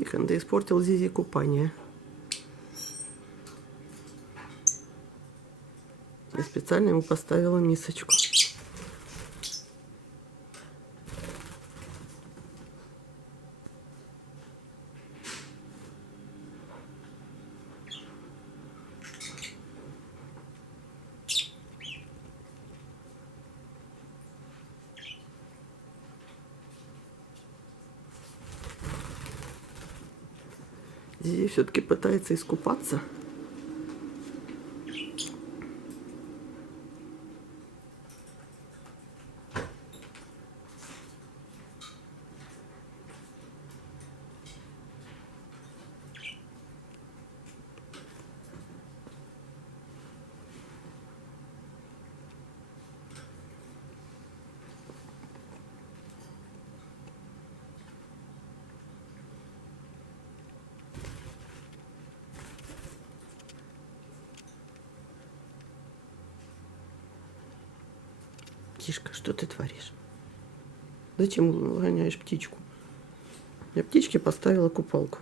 Тихон, ты испортил Зизе купание. Я специально ему поставила мисочку. Зизи все-таки пытается искупаться. Тишка, что ты творишь? Зачем гоняешь птичку? Я птичке поставила купалку.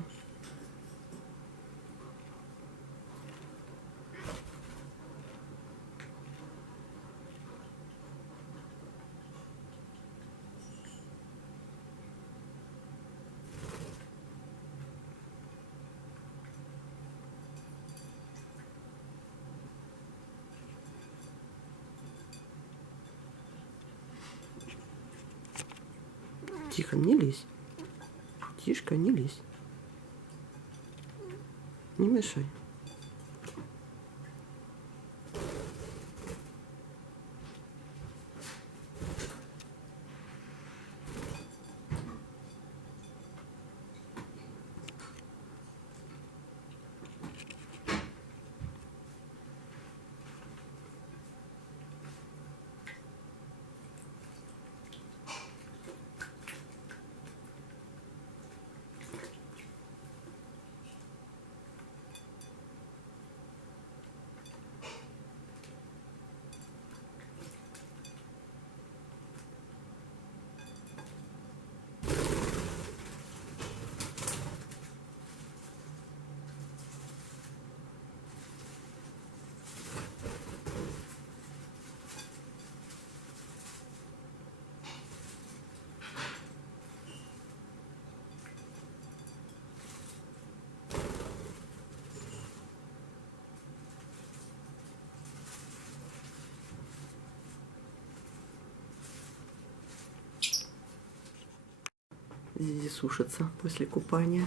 Тихо, не лезь. Тишка, не лезь. Не мешай. Зизи сушится после купания.